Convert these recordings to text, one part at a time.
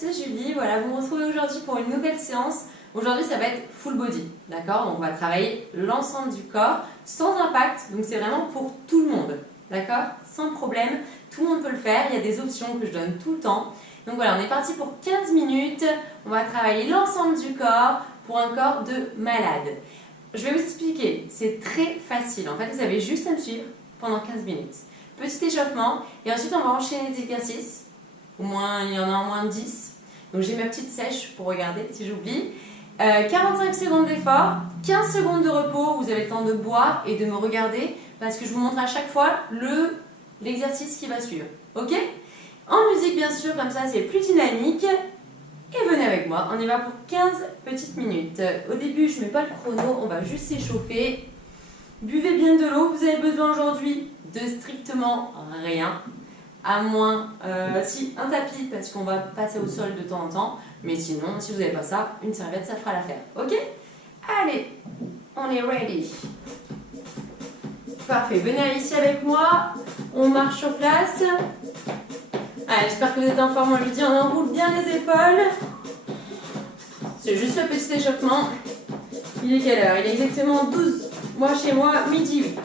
c'est Julie. Voilà, vous me retrouvez aujourd'hui pour une nouvelle séance. Aujourd'hui, ça va être full body, d'accord? Donc, on va travailler l'ensemble du corps sans impact. Donc, c'est vraiment pour tout le monde, d'accord? Sans problème, tout le monde peut le faire. Il y a des options que je donne tout le temps. Donc, voilà, on est parti pour 15 minutes. On va travailler l'ensemble du corps pour un corps de malade. Je vais vous expliquer, c'est très facile. En fait, vous avez juste à me suivre pendant 15 minutes. Petit échauffement et ensuite, on va enchaîner les exercices. Au moins, il y en a au moins 10. Donc, j'ai ma petite sèche pour regarder si j'oublie. 45 secondes d'effort, 15 secondes de repos, vous avez le temps de boire et de me regarder parce que je vous montre à chaque fois l'exercice qui va suivre. Ok? En musique bien sûr, comme ça c'est plus dynamique. Et venez avec moi, on y va pour 15 petites minutes. Au début, je ne mets pas le chrono, on va juste s'échauffer. Buvez bien de l'eau, vous avez besoin aujourd'hui de strictement rien. À moins, si un tapis parce qu'on va passer au sol de temps en temps, mais sinon, si vous n'avez pas ça, une serviette, ça fera l'affaire. Ok? Allez, on est ready. Parfait, venez ici avec moi, on marche sur place. Allez, j'espère que vous êtes en forme, je vous dis, on enroule bien les épaules. C'est juste le petit échauffement. Il est quelle heure? Il est exactement 12, moi chez moi, midi 8.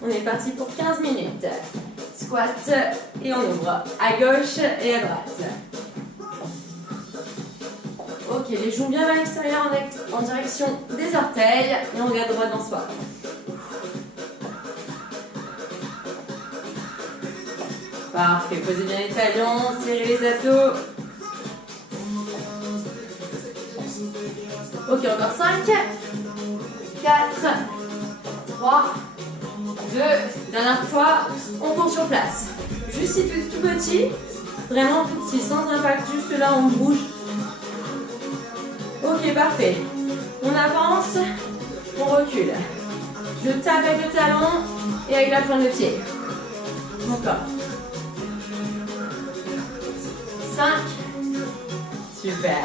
On est parti pour 15 minutes. Squat et on ouvre à gauche et à droite. Ok, les genoux bien vers l'extérieur en direction des orteils et on regarde droit dans soi. Parfait, posez bien les talons, serrez les abdos. Ok, encore 5, 4, 3, 2, dernière fois, on court sur place. Juste si tout petit, vraiment tout petit, sans impact, juste là on bouge. Ok, parfait. On avance, on recule. Je tape avec le talon et avec la pointe de pied. Encore. 5, super.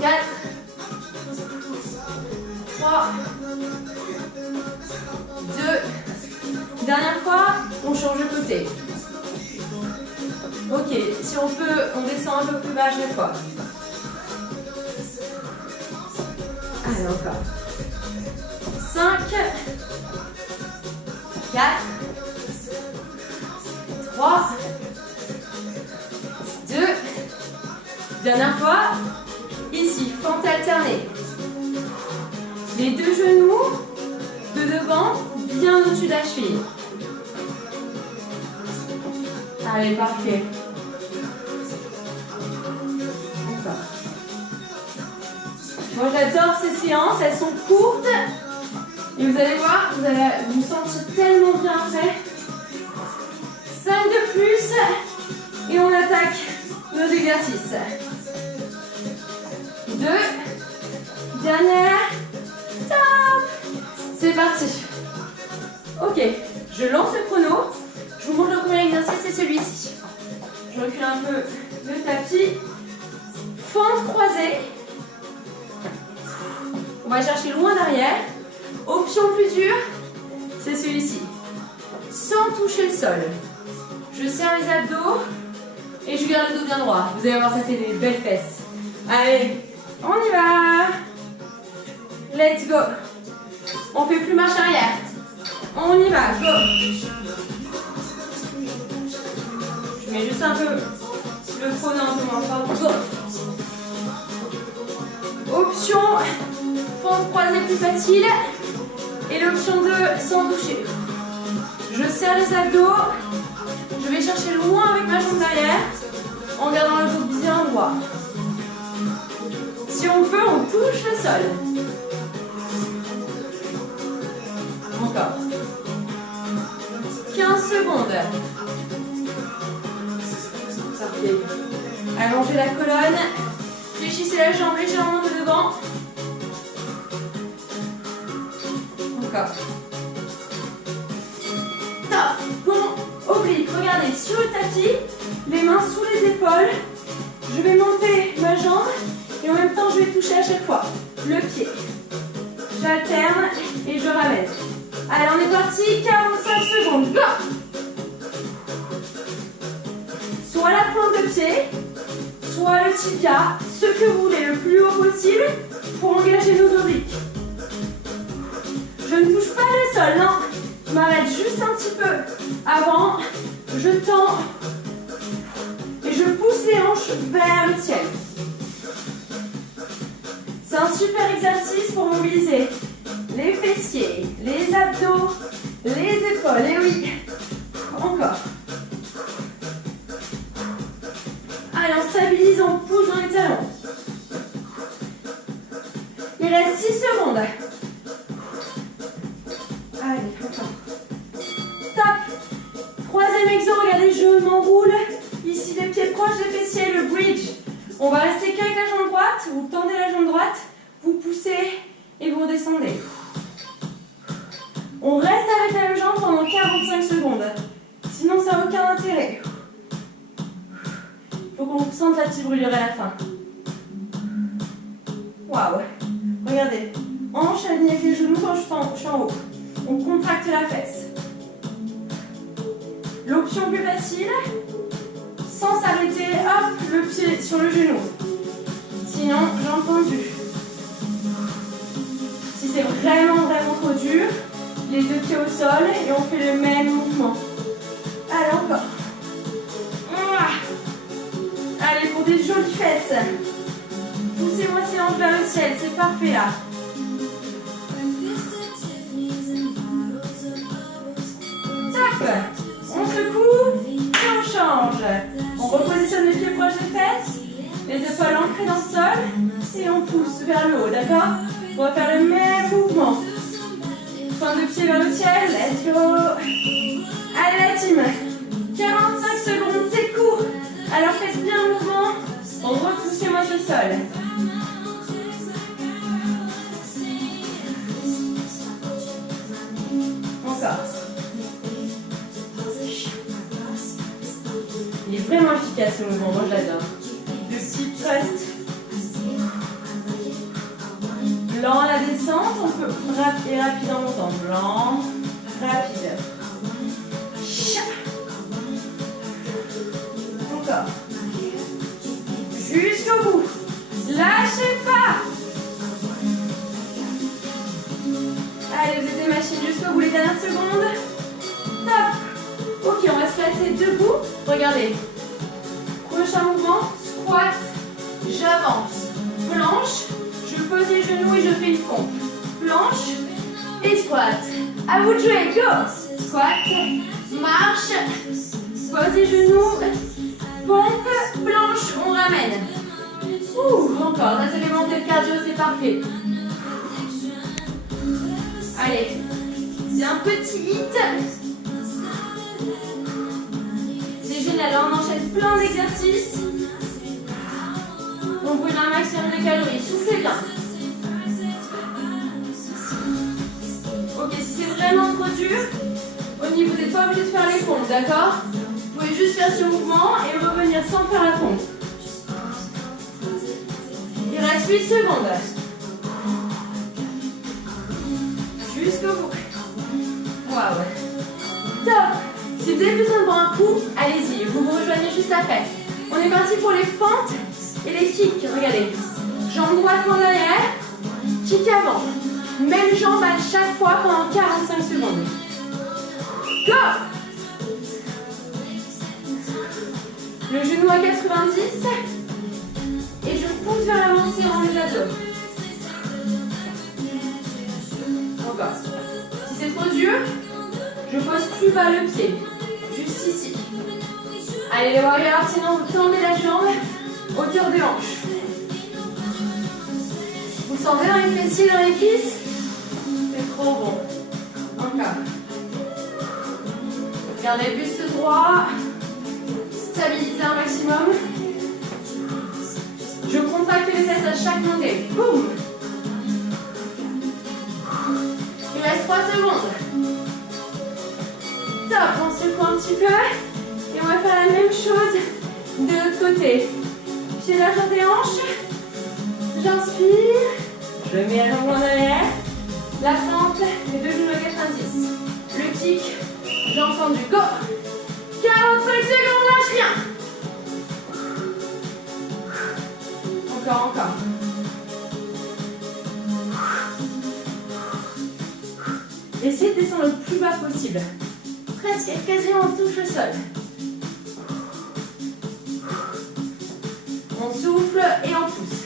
4, 3, 2, dernière fois, on change de côté. Ok, si on peut, on descend un peu plus bas à chaque fois. Allez, encore. 5, 4, 3, 2, dernière fois, ici, fente alternée. Les deux genoux de devant, bien au-dessus de la cheville. Allez, parfait. Encore. Moi, j'adore ces séances, elles sont courtes. Et vous allez voir, vous allez vous sentir tellement bien après. 5 de plus. Et on attaque nos exercices. 2. Dernière. Top. C'est parti. Ok, je lance le chrono. Je vous montre le premier exercice, c'est celui-ci. Je recule un peu le tapis. Fente croisée. On va chercher loin derrière. Option plus dure, c'est celui-ci. Sans toucher le sol. Je serre les abdos et je garde le dos bien droit. Vous allez voir, ça fait des belles fesses. Allez, on y va. Let's go. On fait plus marche arrière. On y va, go. Je mets juste un peu le chrono un peu moins fort. Go. Option fente croisée plus facile. Et l'option 2, sans toucher. Je serre les abdos. Je vais chercher loin avec ma jambe derrière. En gardant le dos bien droit. Si on peut, on touche le sol. Encore. 15 secondes. Parfait. Allongez la colonne. Fléchissez la jambe légèrement de devant. Encore. Top. Bon, oblique. Regardez, sur le tapis, les mains sous les épaules. Je vais monter ma jambe et en même temps, je vais toucher à chaque fois le pied. J'alterne et je ramène. Allez, on est parti. 45 secondes. Go. Soit la pointe de pied. pied, soit le tibia, ce que vous voulez, le plus haut possible pour engager nos obliques. Je ne touche pas le sol, non. Je m'arrête juste un petit peu avant. Je tends et je pousse les hanches vers le ciel. C'est un super exercice pour mobiliser les fessiers, les abdos, les épaules. Et oui, encore. Allez, on stabilise, on pousse dans les talons. Il reste 6 secondes. Allez, encore. Top. Troisième exo, regardez, je m'enroule. Ici, les pieds proches des fessiers, le bridge. On va rester qu'avec la jambe droite. Vous tendez la jambe droite, vous poussez et vous redescendez. On reste avec la même jambe pendant 45 secondes. Sinon, ça n'a aucun intérêt. Il faut qu'on sente la petite brûlure à la fin. Waouh. Regardez. Hanche alignée avec les genoux quand je suis en haut. On contracte la fesse. L'option plus facile, sans s'arrêter, hop, le pied sur le genou. Sinon, jambe tendue. Si c'est vraiment trop dur, les deux pieds au sol et on fait le même mouvement. Allez, encore. Allez, pour des jolies fesses. Poussez-moi ces hanches vers le ciel, c'est parfait là. Tac. On secoue et on change. On repositionne les pieds proches des fesses, les épaules ancrées dans le sol et on pousse vers le haut, d'accord? On va faire le même mouvement. Fin de pied vers le ciel, let's go. Allez la team, 45 secondes, c'est court. Alors faites bien le mouvement, repoussez-moi ce sol. Encore. Il est vraiment efficace ce mouvement, moi je l'adore. Le petit thrust. Lent à la descente, on peut et rapide en montant. Lent, rapide. Encore. Jusqu'au bout. Lâchez pas. Allez, vous êtes des machines jusqu'au bout les dernières secondes. Top. Ok, on va se placer debout. Regardez. Prochain mouvement, squat. J'avance. Planche. Je pose les genoux et je fais une pompe. Planche et squat. À vous de jouer, go. Squat, marche, pose les genoux, pompe, planche, on ramène. Encore, là ça fait monter le cardio, c'est parfait. Allez, c'est un petit hit. C'est génial, on enchaîne plein d'exercices. On brûle un maximum de calories, soufflez bien. Ok, si c'est vraiment trop dur, au niveau, vous n'êtes pas obligé de faire les pompes, d'accord? Vous pouvez juste faire ce mouvement et revenir sans faire la pompe. Il reste 8 secondes. Jusqu'au bout. Waouh. Top. Si vous avez besoin de boire un coup, allez-y, vous me rejoignez juste après. On est parti pour les fentes et les kicks. Regardez. Jambe droite en arrière, kick avant. Même jambe à chaque fois pendant 45 secondes. Go! Le genou à 90 et je pousse vers l'avant en les abdos. Encore. Si c'est trop dur, je pose plus bas le pied. Juste ici. Allez les warriors, sinon vous tendez la jambe, hauteur de hanche. Vous sentez dans les fessiers, dans les cuisses? C'est trop bon. Encore. Gardez le buste droit. Stabilisez un maximum. Je contracte les fesses à chaque montée. Boum. Il reste 3 secondes. Top, on secoue un petit peu. Et on va faire la même chose de l'autre côté. Pied largeur des hanches. J'inspire. Je mets la jambe en arrière. La fente, les deux genoux à 90. Le kick, jambe tendue. Go. 45 secondes, lâche rien. bas possible. Presque quasiment touche le sol. On souffle et on pousse.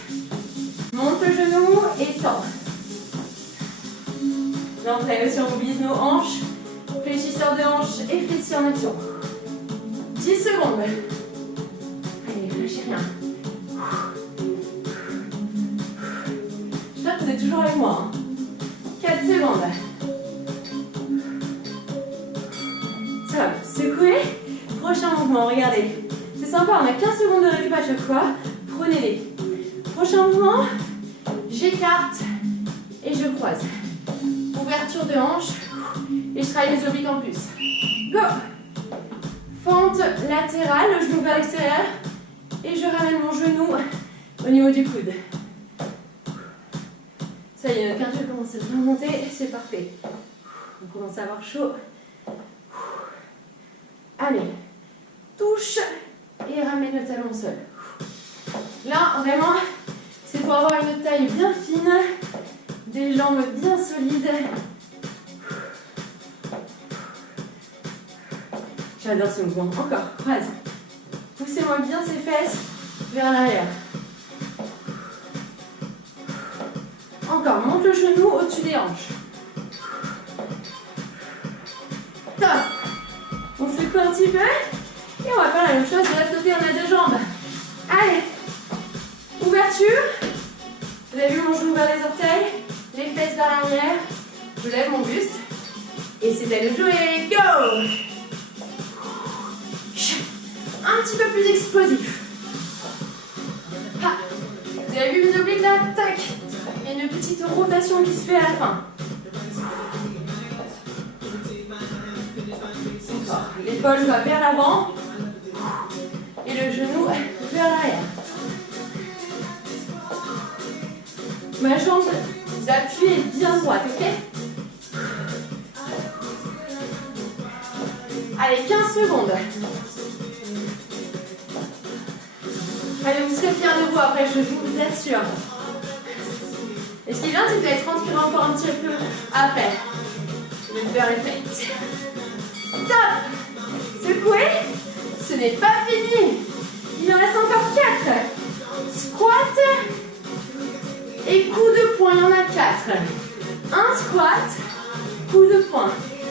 Monte le genou et tend. L'entrée aussi, on mobilise nos hanches. Fléchisseur de hanches et fléchisseur en action. 10 secondes. Allez, lâchez rien. J'espère que vous êtes toujours avec moi. 4 secondes. Top. Secouez. Prochain mouvement, regardez. C'est sympa, on a 15 secondes de récup à chaque fois. Prenez-les. Prochain mouvement, j'écarte et je croise. Ouverture de hanche et je travaille les obliques en plus. Go! Fente latérale, le genou vers l'extérieur et je ramène mon genou au niveau du coude. Ça y est, notre cardio commence à bien monter, c'est parfait. On commence à avoir chaud. Allez, touche et ramène le talon au sol. Là, vraiment, c'est pour avoir une taille bien fine, des jambes bien solides. J'adore ce mouvement. Encore, croise. Poussez-moi bien ces fesses vers l'arrière. Encore, monte le genou au-dessus des hanches. Top. On secoue un petit peu. Et on va faire la même chose de l'autre côté, on a deux jambes. Allez. Ouverture. Vous avez vu mon genou vers les orteils, les fesses vers l'arrière. Je lève mon buste. Et c'est à nous de jouer. Go! Un petit peu plus explosif. Ah. Vous avez vu mes obliques là? Tac. Il y a une petite rotation qui se fait à la fin. L'épaule va vers l'avant et le genou vers l'arrière. Ma jambe d'appui est bien droite, ok? Allez, 15 secondes. Allez, vous serez fiers de vous après, je vous assure. Et ce qui est bien, c'est que vous allez transpirer encore un petit peu après. Le beurre est fait. Top! Secouez. Ce n'est pas fini. Il en reste encore 4. Squat. Et coup de poing, il y en a 4. Un squat, coup de poing.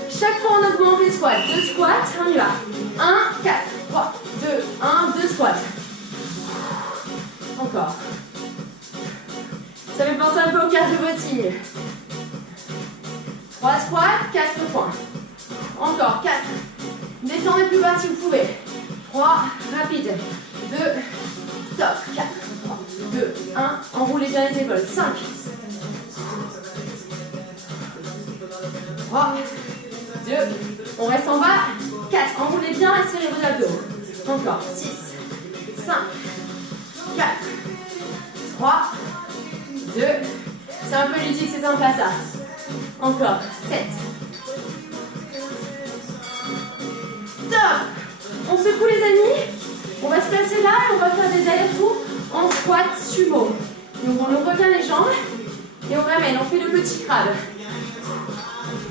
Chaque fois on augmente les squats. 2 squats, on y va. 1, 4, 3, 2, 1, 2 squats. Encore. Ça fait penser un peu au cardio-voting. 3 squats, 4 points. Encore 4. Descendez plus bas si vous pouvez. 3, rapide. 2, stop. 4, 3, 2, 1. Enroulez bien les épaules. 5. 3, 2. On reste en bas. 4. Enroulez bien et serrez vos abdos. Encore. 6, 5, 4, 3, 2. C'est un peu ludique, c'est sympa ça. Encore. 7. Top. On secoue les amis. On va se placer là et on va faire des allers-retours en squat sumo. Donc on retient les jambes et on ramène, on fait le petit crabe.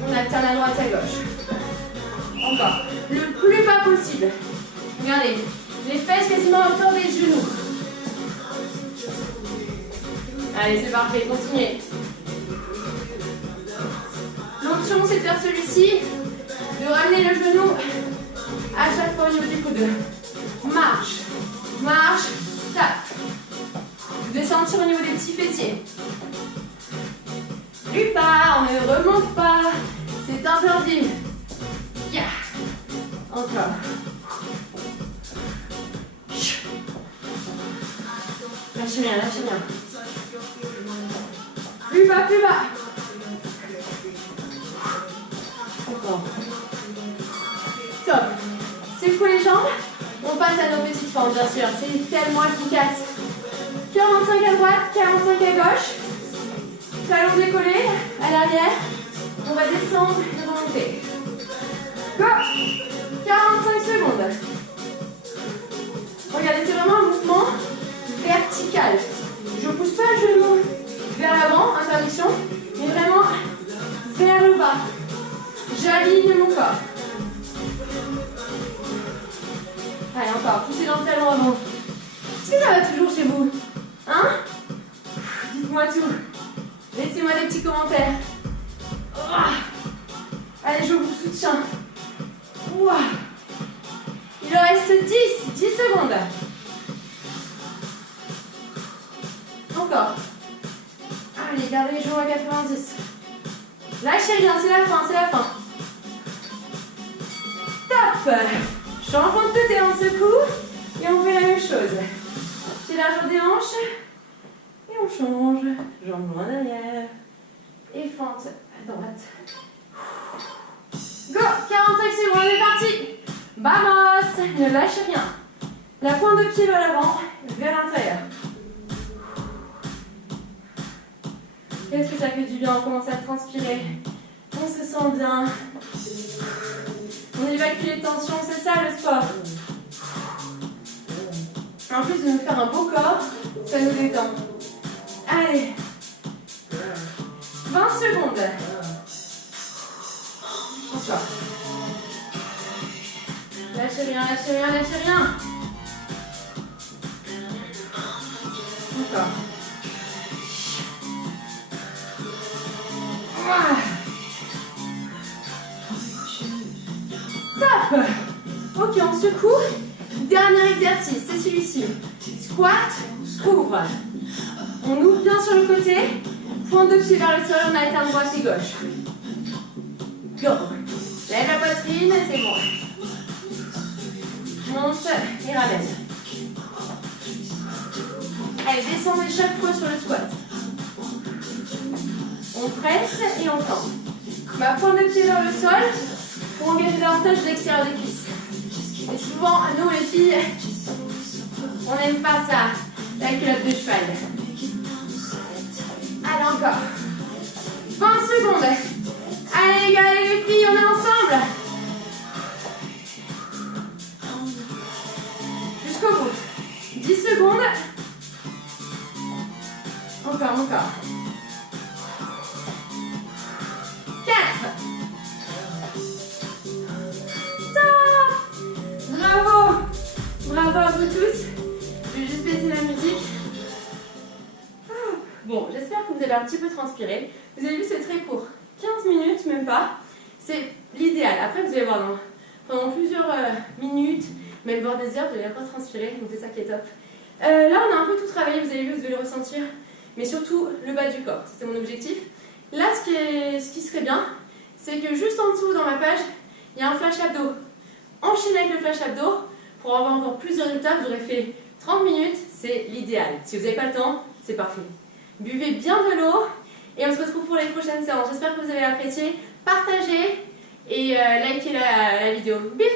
On alterne à droite à gauche. Encore. Le plus bas possible. Regardez, les fesses quasiment à hauteur des genoux. Allez, c'est parfait, continuez. L'option, c'est de faire celui-ci, de ramener le genou à chaque fois au niveau du coude. Marche, marche, tape. De sentir au niveau des petits fessiers. Plus bas, on ne remonte pas. C'est interdit. Yeah. Encore. Lâchez rien, lâchez rien. Plus bas, plus bas. Encore. Top. Secouez les jambes. On passe à nos petites fentes, bien sûr. C'est tellement efficace. 45 à droite, 45 à gauche. Talons décollés à l'arrière. On va descendre et remonter. Go. 45 secondes. Regardez, c'est vraiment un mouvement vertical. Je ne pousse pas le genou vers l'avant, interdiction, mais vraiment vers le bas. J'aligne mon corps. Allez, encore, poussez dans le talon avant. Est-ce que ça va toujours chez vous? Hein? Dites-moi tout. Laissez-moi des petits commentaires. Allez, je vous soutiens. Il en reste 10 secondes. Encore. Allez, gardez les genoux à 90. Lâchez rien, c'est la fin, c'est la fin. Top. Changement de côté, on secoue. Et on fait la même chose. C'est largeur des hanches. Et on change. Jambes loin derrière. Et fente à droite. Go. 45 secondes, on est parti. Vamos. Ne lâchez rien. La pointe de pied vers l'avant, vers l'intérieur. Qu'est-ce que ça fait du bien? On commence à transpirer. On se sent bien. On évacue les tensions, c'est ça le sport. En plus de nous faire un beau corps, ça nous détend. Allez. 20 secondes. Encore. Lâchez rien, lâchez rien, lâchez rien. Encore. Top. Ok, on secoue. Dernier exercice, c'est celui-ci. Squat, ouvre. On ouvre bien sur le côté. Pointe de pied vers le sol, on alterne droite et gauche. Go. Lève la poitrine, c'est bon. Monte et ramène. Allez, descendez chaque fois sur le squat. On presse et on tend. Ma pointe de pied vers le sol pour engager davantage l'extérieur des cuisses. Et souvent, nous les filles, on n'aime pas ça, la culotte de cheval. Allez, encore. 20 secondes. Allez les gars et les filles, on est ensemble. Jusqu'au bout. 10 secondes. Encore. 4. Top. Bravo à vous tous. Je vais juste baisser la musique. Bon, j'espère que vous avez un petit peu transpiré. Vous avez vu, c'est très court. 15 minutes, même pas. C'est l'idéal. Après, vous allez voir pendant plusieurs minutes, même voire des heures, vous allez encore transpirer. Donc c'est ça qui est top. Là, on a un peu tout travaillé. Vous avez vu, vous devez le ressentir. Mais surtout, le bas du corps. C'était mon objectif. Là, ce qui serait bien, c'est que juste en dessous, dans ma page, il y a un flash abdos. Enchaînez avec le flash abdos pour avoir encore plus de résultats. Vous aurez fait 30 minutes, c'est l'idéal. Si vous n'avez pas le temps, c'est parfait. Buvez bien de l'eau et on se retrouve pour les prochaines séances. J'espère que vous avez apprécié. Partagez et likez la vidéo. Bisous!